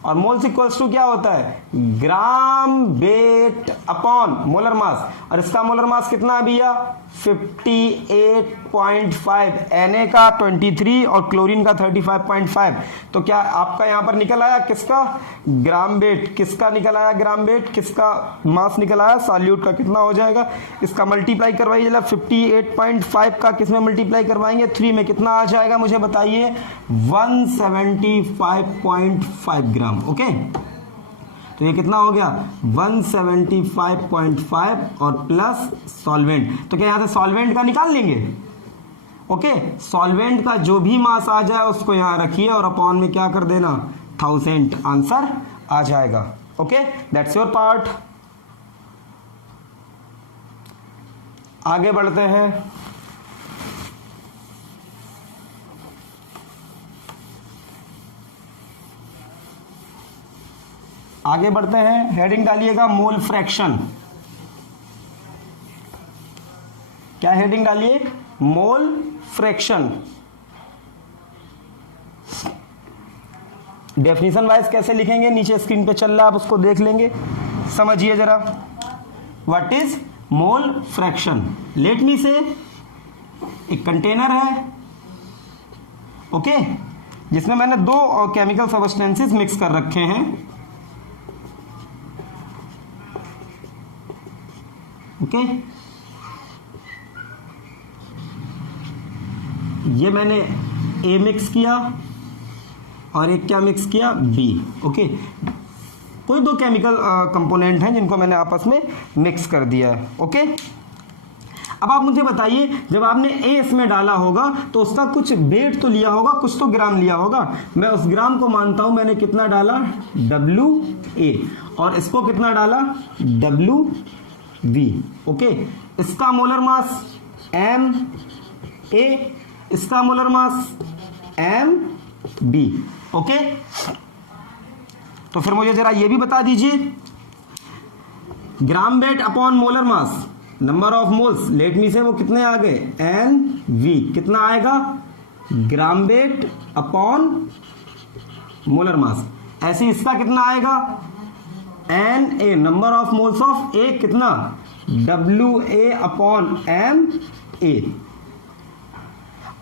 और मोल्स इक्वल्स टू क्या होता है, gram weight upon molar mass, और इसका मोलर मास कितना है भैया, 58.5, Na का 23 और क्लोरीन का 35.5। तो क्या आपका यहां पर निकल आया किसका, ग्राम वेट, किसका निकल आया ग्राम वेट, किसका मास निकल आया, सॉल्यूट का। कितना हो जाएगा, इसका मल्टीप्लाई करवाइए जरा, 58.5 का किस में मल्टीप्लाई करवाएंगे, 3 में, कितना आ जाएगा मुझे बताइए, 175.5 ग्राम। ओके, तो ये कितना हो गया, 175.5 और प्लस सॉल्वेंट, तो क्या यहां से सॉल्वेंट का निकाल लेंगे। ओके, सॉल्वेंट का जो भी मास आ जाए उसको यहां रखिए और अपॉन में क्या कर देना, 1000, आंसर आ जाएगा। Okay, that's your part. आगे बढ़ते हैं, आगे बढ़ते हैं, हेडिंग डालिएगा मोल फ्रैक्शन। क्या हेडिंग डालिए, मोल फ्रैक्शन। डेफिनेशन वाइज कैसे लिखेंगे, नीचे स्क्रीन पे चल रहा है, आप उसको देख लेंगे, समझिए जरा। What is mole fraction, let me से, एक कंटेनर है, ओके, जिसमें मैंने 2 केमिकल सब्सटेंसेस मिक्स कर रखे हैं। ओके, ये मैंने ए मिक्स किया और एक क्या मिक्स किया, बी। ओके, कोई 2 केमिकल कंपोनेंट हैं जिनको मैंने आपस में मिक्स कर दिया है। ओके, अब आप मुझे बताइए, जब आपने ए इसमें डाला होगा तो उसका कुछ वेट तो लिया होगा, कुछ तो ग्राम लिया होगा। मैं उस ग्राम को मानता हूं, मैंने कितना डाला, WA, और इसको कितना डाला, WV। ओके, इसका मोलर मास MA, इसका मोलर मास MB। ओके, तो फिर मुझे जरा ये भी बता दीजिए, gram weight upon molar mass, number of moles, let me से, वो कितने आ गए, NV, कितना आएगा, gram weight upon molar mass. ऐसे इसका कितना आएगा, Na, number of moles of A, कितना, WA अपॉन MA।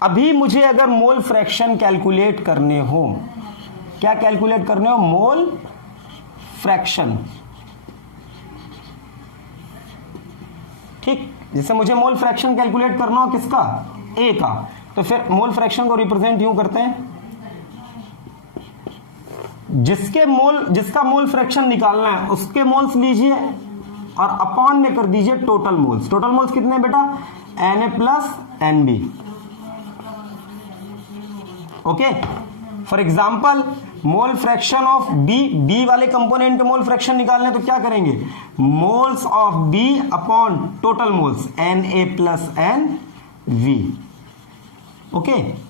अभी मुझे अगर मोल फ्रैक्शन कैलकुलेट करने हो, क्या कैलकुलेट करने हो, मोल फ्रैक्शन, ठीक, जैसे मुझे मोल फ्रैक्शन कैलकुलेट करना हो किसका, A का, तो फिर मोल फ्रैक्शन को रिप्रेजेंट यूं करते हैं, जिसका मोल फ्रैक्शन निकालना है उसके मोल्स लीजिए और अपॉन में कर दीजिए टोटल मोल्स। टोटल मोल्स कितने हैं बेटा, Na plus NB। Okay, for example mole fraction of B वाले कंपोनेंट के मोल फ्रैक्शन निकालने तो क्या करेंगे, moles of B upon total moles, Na plus NV। Okay,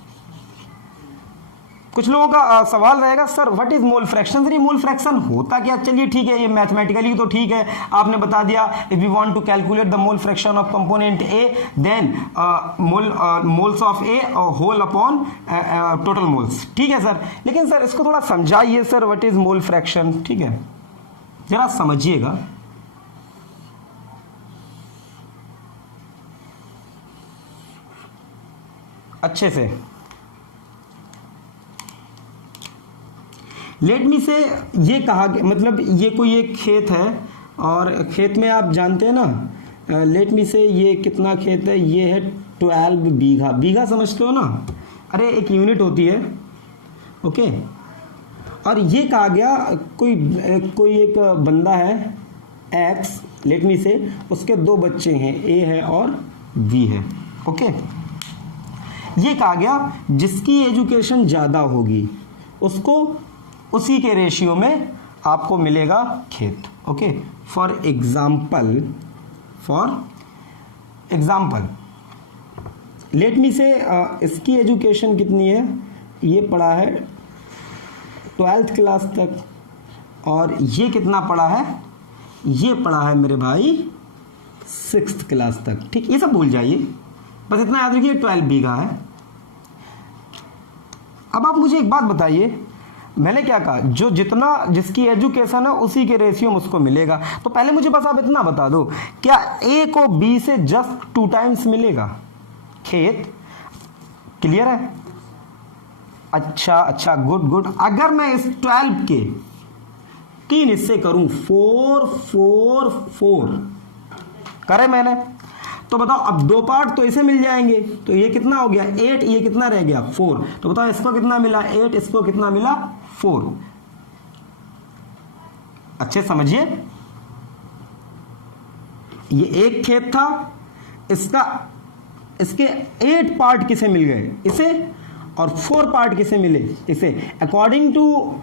कुछ लोगों का सवाल रहेगा, sir what is mole fraction, sir ये मोल फ्रैक्शन होता क्या। चलिए ठीक है, ये मैथमेटिकली तो ठीक है, आपने बता दिया, if we want to calculate the mole fraction of component A, then moles of A whole upon total moles, ठीक है सर। लेकिन सर इसको थोड़ा समझाइए, sir what is mole fraction, ठीक है, जरा समझिएगा। अच्छे से, लेट मी से, ये कहा, मतलब ये कोई एक खेत है और खेत में आप जानते हैं ना, लेट मी से ये कितना खेत है, ये है 12 बीघा। बीघा समझते हो ना, अरे एक यूनिट होती है। ओके, और ये कहा गया कोई एक बंदा है एक्स, लेट मी से, उसके 2 बच्चे हैं, ए है और बी है। ओके, ये कहा गया जिसकी एजुकेशन ज़्यादा होगी उसको उसी के रेशियो में आपको मिलेगा खेत। Okay, for example let me से इसकी एजुकेशन कितनी है, ये पढ़ा है 12th क्लास तक, और ये कितना पढ़ा है, ये पढ़ा है मेरे भाई 6th क्लास तक। ठीक, ये सब भूल जाइए, बस इतना याद रखिए 12 बीघा है। अब आप मुझे एक बात बताइए, मैंने क्या कहा, जो जितना जिसकी एजुकेशन है उसी के रेशियो में उसको मिलेगा। तो पहले मुझे बस आप इतना बता दो, क्या ए को बी से जस्ट 2 टाइम्स मिलेगा खेत? क्लियर है? अच्छा, गुड। अगर मैं इस 12 के 3 हिस्से करूं, 4 4 4 करे मैंने, तो बताओ अब 2 पार्ट तो इसे मिल जाएंगे, तो ये कितना हो गया 8, ये कितना रह गया 4। तो बताओ इसको कितना मिला 8, इसको कितना मिला 4। अच्छे समझिए, ये एक खेत था, इसके 8 पार्ट किसे मिल गए, इसे, और 4 पार्ट किसे मिले, इसे। अकॉर्डिंग टू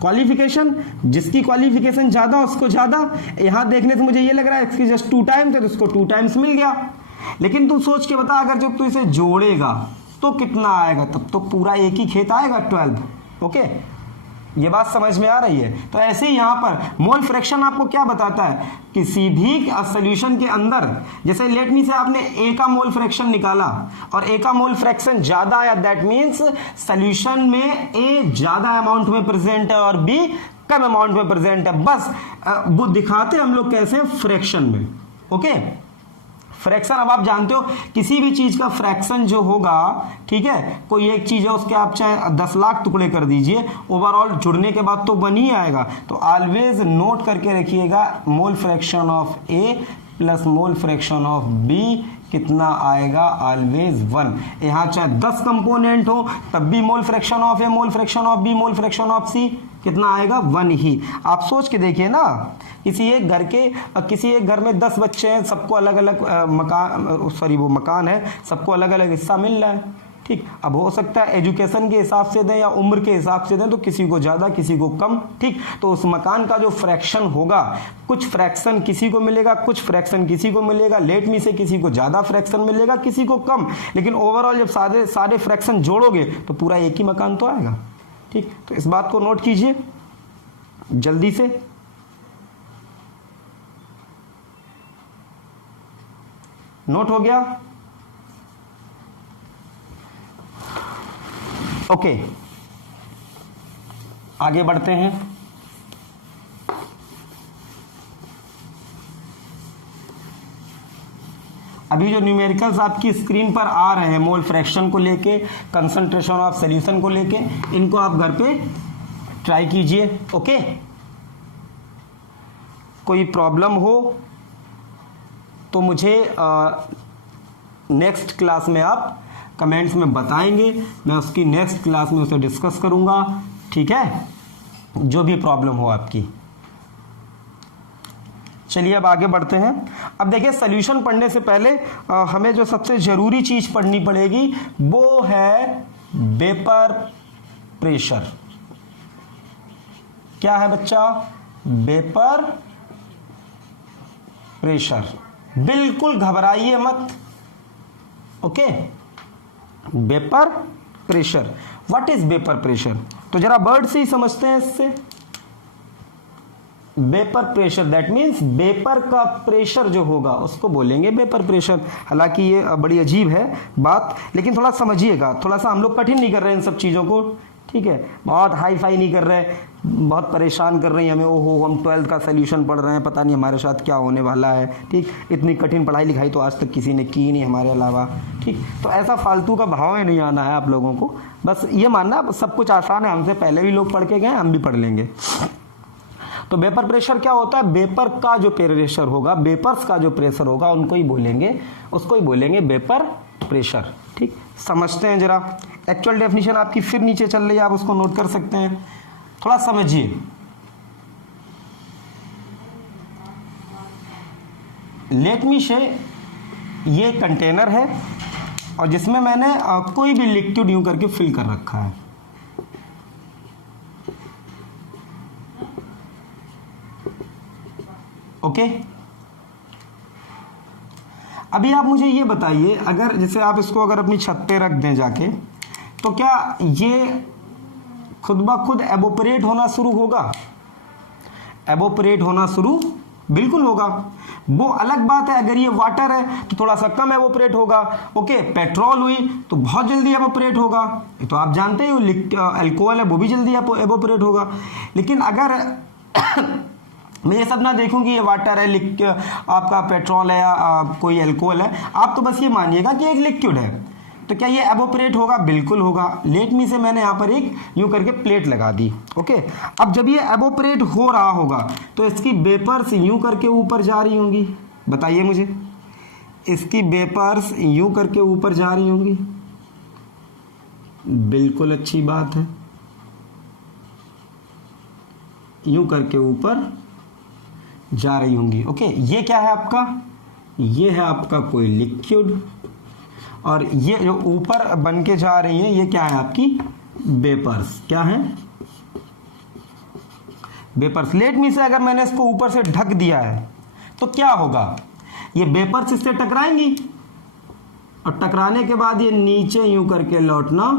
क्वालिफिकेशन, जिसकी क्वालिफिकेशन ज्यादा उसको ज्यादा। यहां देखने से मुझे ये लग रहा है इसकी जस्ट 2 टाइम्स है, तो इसको 2 टाइम्स मिल गया। लेकिन तू सोच के बता, अगर जब तू इसे जोड़ेगा तो कितना आएगा, तब तो पूरा एक ही खेत आएगा 12। ओके, ये बात समझ में आ रही है? तो ऐसे ही यहां पर मोल फ्रैक्शन आपको क्या बताता है, किसी भी सॉल्यूशन के अंदर, जैसे लेट मी से आपने ए का मोल फ्रैक्शन निकाला और ए का मोल फ्रैक्शन ज्यादा आया, दैट मींस सॉल्यूशन में ए ज्यादा अमाउंट में प्रेजेंट है और बी कम अमाउंट में प्रेजेंट है। बस वो दिखाते हम लोग कैसे, फ्रैक्शन में। ओके, फ्रैक्शन, अब आप जानते हो किसी भी चीज का फ्रैक्शन जो होगा, ठीक है, कोई एक चीज है उसके आप चाहे 10 लाख टुकड़े कर दीजिए, ओवरऑल जुड़ने के बाद तो बन ही आएगा। तो ऑलवेज नोट करके रखिएगा, mole fraction of A plus mole fraction of B कितना आएगा, ऑलवेज 1। यहां चाहे 10 कंपोनेंट हो तब भी mole fraction of A, mole fraction of B, mole fraction of C कितना आएगा, 1 ही। आप सोच के देखिए ना, किसी एक घर में 10 बच्चे हैं, सबको अलग अलग मकान है, सबको अलग अलग हिस्सा मिल रहा है। ठीक, अब हो सकता है एजुकेशन के हिसाब से दें या उम्र के हिसाब से दें, तो किसी को ज्यादा किसी को कम। ठीक, तो उस मकान का जो फ्रैक्शन होगा, कुछ फ्रैक्शन किसी को मिलेगा, कुछ फ्रैक्शन किसी को मिलेगा, लेट मी से किसी को ज्यादा फ्रैक्शन मिलेगा, किसी को कम। लेकिन ओवरऑल जब सारे फ्रैक्शन जोड़ोगे तो पूरा एक ही मकान तो आएगा। ठीक, तो इस बात को नोट कीजिए जल्दी से। नोट हो गया? ओके, आगे बढ़ते हैं। अभी जो न्यूमेरिकल्स आपकी स्क्रीन पर आ रहे हैं मोल फ्रैक्शन को लेके, कंसंट्रेशन ऑफ सॉल्यूशन को लेके, इनको आप घर पे ट्राई कीजिए। ओके, कोई प्रॉब्लम हो तो मुझे नेक्स्ट क्लास में आप कमेंट्स में बताएंगे, मैं उसकी नेक्स्ट क्लास में उसे डिस्कस करूंगा। ठीक है, जो भी प्रॉब्लम हो आपकी। चलिए अब आगे बढ़ते हैं। अब देखिए, सॉल्यूशन पढ़ने से पहले हमें जो सबसे जरूरी चीज पढ़नी पड़ेगी वो है वेपर प्रेशर। क्या है बच्चा? Vapour pressure. बिल्कुल घबराइए मत। Okay, vapour pressure. What is vapour pressure? तो जरा वर्ड से ही समझते हैं इससे। Vapour pressure that means vapour का प्रेशर जो होगा उसको बोलेंगे वेपर प्रेशर। हालांकि ये बड़ी अजीब है बात, लेकिन थोड़ा समझिएगा, थोड़ा सा हम लोग कठिन नहीं कर रहे हैं इन सब चीज़ों को। ठीक है, बहुत हाई फाई नहीं कर रहे, बहुत परेशान कर रहे हैं हमें, ओहो हम 12th का सोल्यूशन पढ़ रहे हैं, पता नहीं हमारे साथ क्या होने वाला है। ठीक, इतनी कठिन पढ़ाई लिखाई तो आज तक किसी ने की नहीं हमारे अलावा। ठीक, तो ऐसा फालतू का भाव ही नहीं आना है आप लोगों को, बस ये मानना सब कुछ आसान है, हमसे पहले भी लोग पढ़ के गए, हम भी पढ़ लेंगे। तो वेपर प्रेशर क्या होता है? वेपर का जो प्रेशर होगा, वेपर्स का जो प्रेशर होगा उनको ही बोलेंगे, उसको ही बोलेंगे वेपर प्रेशर। ठीक, समझते हैं जरा। एक्चुअल डेफिनेशन आपकी फिर नीचे चल रही है, आप उसको नोट कर सकते हैं, थोड़ा समझिए। लेट मी से ये कंटेनर है और जिसमें मैंने कोई भी लिक्विड यूं करके फिल कर रखा है। ओके, अभी आप मुझे ये बताइए, अगर जैसे आप इसको अगर अपनी छत पे रख दें जाके, तो क्या ये खुद ब खुद एवोपरेट होना शुरू होगा? एवोपरेट होना शुरू बिल्कुल होगा। वो अलग बात है अगर ये वाटर है तो थोड़ा सा कम एवोपरेट होगा। ओके, पेट्रोल हुई तो बहुत जल्दी एवोपरेट होगा, ये तो आप जानते ही हो। अल्कोहल है वो भी जल्दी एवोपरेट होगा। लेकिन अगर मैं ये सब ना देखूं कि ये वाटर है, आपका पेट्रोल है या कोई अल्कोहल है, आप तो बस ये मानिएगा कि एक लिक्विड है, तो क्या ये एवोपरेट होगा? बिल्कुल होगा। लेट मी से मैंने यहाँ पर एक यूं करके प्लेट लगा दी। ओके, अब जब ये एवोपरेट हो रहा होगा तो इसकी वेपर्स यूं करके ऊपर जा रही होंगी। बताइए मुझे, इसकी वेपर्स यूं करके ऊपर जा रही होंगी? बिल्कुल अच्छी बात है, यूं करके ऊपर जा रही होंगी। ओके, ये क्या है आपका? ये है आपका कोई लिक्विड, और ये जो ऊपर बन के जा रही है ये क्या है? आपकी वेपर्स। क्या है? वेपर्स। लेट मी से अगर मैंने इसको ऊपर से ढक दिया है तो क्या होगा? ये वेपर्स इससे टकराएंगी और टकराने के बाद ये नीचे यूं करके लौटना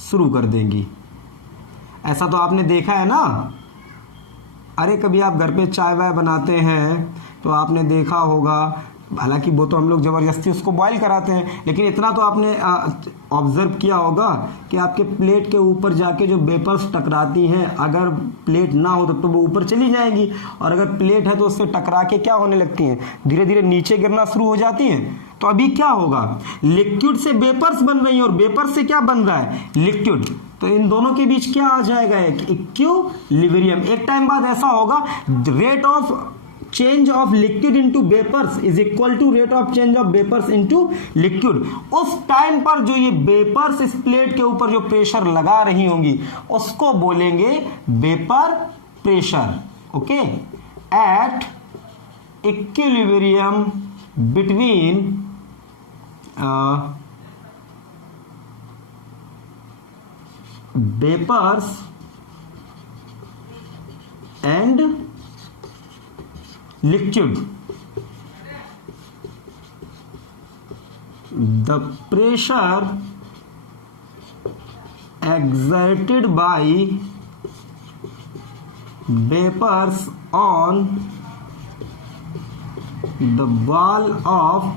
शुरू कर देंगी। ऐसा तो आपने देखा है ना। अरे कभी आप घर पे चाय वाय बनाते हैं तो आपने देखा होगा, हालांकि वो तो हम लोग ज़बरदस्ती उसको बॉईल कराते हैं, लेकिन इतना तो आपने ऑब्जर्व किया होगा कि आपके प्लेट के ऊपर जाके जो वेपर्स टकराती हैं, अगर प्लेट ना हो तब तो वो ऊपर चली जाएंगी, और अगर प्लेट है तो उससे टकरा के क्या होने लगती हैं? धीरे धीरे नीचे गिरना शुरू हो जाती हैं। तो अभी क्या होगा? लिक्विड से वेपर्स बन रही हैं और वेपर्स से क्या बन रहा है? लिक्विड। तो इन दोनों के बीच क्या आ जाएगा? एक इक्विलिब्रियम। एक टाइम बाद ऐसा होगा, rate of change of liquid into vapours is equal to rate of change of vapours into liquid. उस टाइम पर जो ये वेपर्स इस प्लेट के ऊपर जो प्रेशर लगा रही होंगी उसको बोलेंगे vapour pressure. Okay, at equilibrium between vapours and liquid, the pressure exerted by vapors on the wall of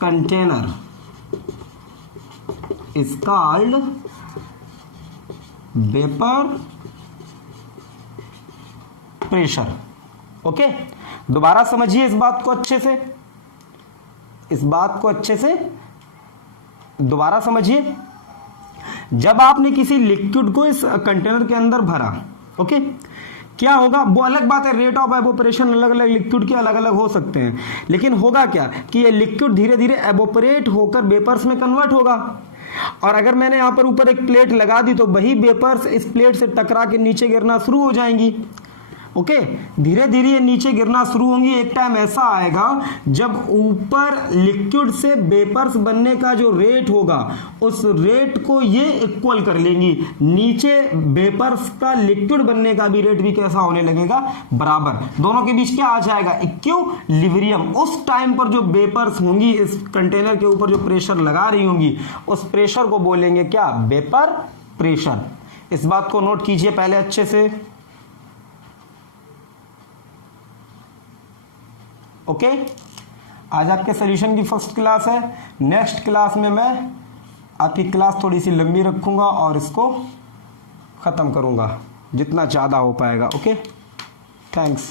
container is called vapor pressure। Okay, दोबारा समझिए इस बात को अच्छे से, इस बात को अच्छे से दोबारा समझिए। जब आपने किसी लिक्विड को इस कंटेनर के अंदर भरा, ओके, क्या होगा? वो अलग बात है, रेट ऑफ एवोपरेशन अलग अलग लिक्विड के अलग अलग हो सकते हैं, लेकिन होगा क्या कि ये लिक्विड धीरे धीरे एवोपरेट होकर वेपर्स में कन्वर्ट होगा। और अगर मैंने यहां पर ऊपर एक प्लेट लगा दी तो वही वेपर्स इस प्लेट से टकरा के नीचे गिरना शुरू हो जाएंगी। ओके, धीरे धीरे ये नीचे गिरना शुरू होंगी। एक टाइम ऐसा आएगा जब ऊपर लिक्विड से वेपर्स बनने का जो रेट होगा उस रेट को ये इक्वल कर लेंगी, नीचे वेपर्स का लिक्विड बनने का भी रेट भी कैसा होने लगेगा? बराबर। दोनों के बीच क्या आ जाएगा? इक्विलिब्रियम। उस टाइम पर जो वेपर्स होंगी इस कंटेनर के ऊपर जो प्रेशर लगा रही होंगी उस प्रेशर को बोलेंगे क्या? Vapour pressure. इस बात को नोट कीजिए पहले अच्छे से। ओके, आज आपके सॉल्यूशन की फर्स्ट क्लास है। नेक्स्ट क्लास में मैं आपकी क्लास थोड़ी सी लंबी रखूंगा और इसको ख़त्म करूंगा जितना ज़्यादा हो पाएगा। Okay, thanks.